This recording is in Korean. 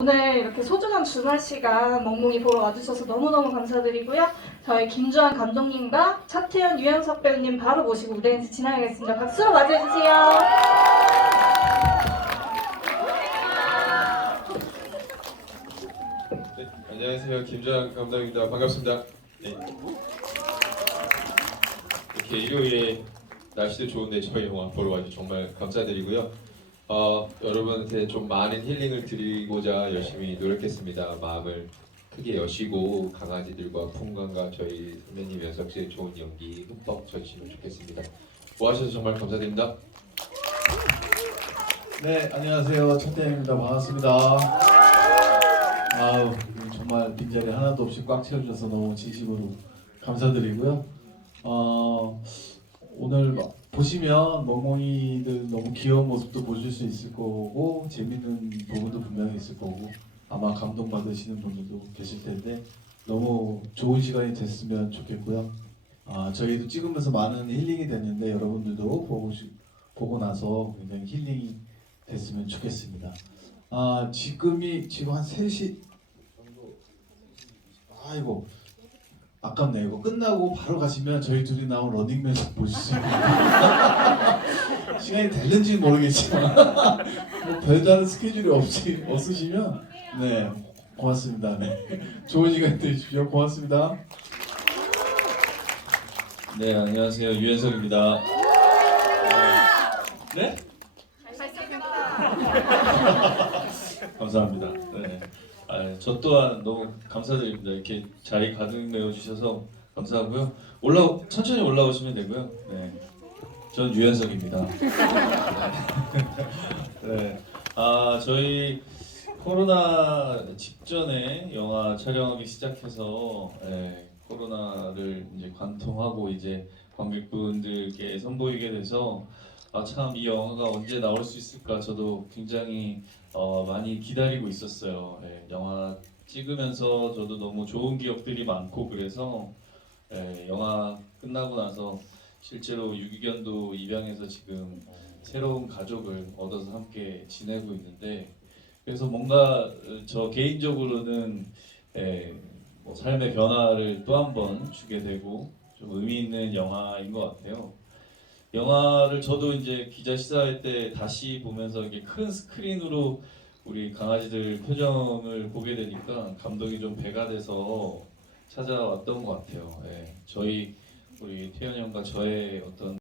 오늘 이렇게 소중한 주말 시간 멍멍이 보러 와주셔서 너무너무 감사드리고요. 저희 김주환 감독님과 차태현, 유영석 배우님 바로 모시고 무대 인사 진행하겠습니다. 박수로 맞이해주세요. 네, 안녕하세요. 김주환 감독입니다. 반갑습니다. 네. 이렇게 일요일에 날씨도 좋은데 저희 영화 보러 와주셔서 정말 감사드리고요. 어, 여러분한테 좀 많은 힐링을 드리고자 열심히 노력했습니다. 마음을 크게 여시고 강아지들과 풍광과 저희 선배님 연석 씨의 좋은 연기 흠뻑 젖히면 좋겠습니다. 와주셔서 정말 감사드립니다. 네, 안녕하세요. 차태현입니다. 반갑습니다. 아우, 정말 빈자리 하나도 없이 꽉 채워주셔서 너무 진심으로 감사드리고요. 어, 오늘 막 보시면 멍멍이들 너무 귀여운 모습도 보실 수 있을 거고 재밌는 부분도 분명히 있을 거고 아마 감동 받으시는 분들도 계실 텐데 너무 좋은 시간이 됐으면 좋겠고요. 아, 저희도 찍으면서 많은 힐링이 됐는데 여러분들도 보고, 시- 보고 나서 굉장히 힐링이 됐으면 좋겠습니다. 아 지금이 지금 한 3시 정도 아이고 아깝네 이거 끝나고 바로 가시면 저희 둘이 나온 러닝맨 보실 수 있고 시간이 될는지는 모르겠지만 뭐 별다른 스케줄이 없이 없으시면 네 고맙습니다 네 좋은 시간 되십시오 고맙습니다 네, 안녕하세요. 유현석입니다. 네? 감사합니다. 네. 아, 저 또한 너무 감사드립니다. 이렇게 자리 가득 메워주셔서 감사하고요. 올라 천천히 올라오시면 되고요. 네. 전 유현석입니다. 네. 아, 저희 코로나 직전에 영화 촬영하기 시작해서 예, 코로나를 이제 관통하고 이제 관객분들께 선보이게 돼서 아 참 이 영화가 언제 나올 수 있을까 저도 굉장히 어, 많이 기다리고 있었어요. 예, 영화 찍으면서 저도 너무 좋은 기억들이 많고 그래서 예, 영화 끝나고 나서 실제로 유기견도 입양해서 지금 새로운 가족을 얻어서 함께 지내고 있는데 그래서 뭔가 어, 저 개인적으로는 예, 뭐 삶의 변화를 또 한 번 주게 되고 좀 의미 있는 영화인 것 같아요. 영화를 저도 이제 기자 시사회 때 다시 보면서 이게 큰 스크린으로 우리 강아지들 표정을 보게 되니까 감동이 좀 배가 돼서 찾아왔던 것 같아요. 예, 저희 우리 태현 형과 저의 어떤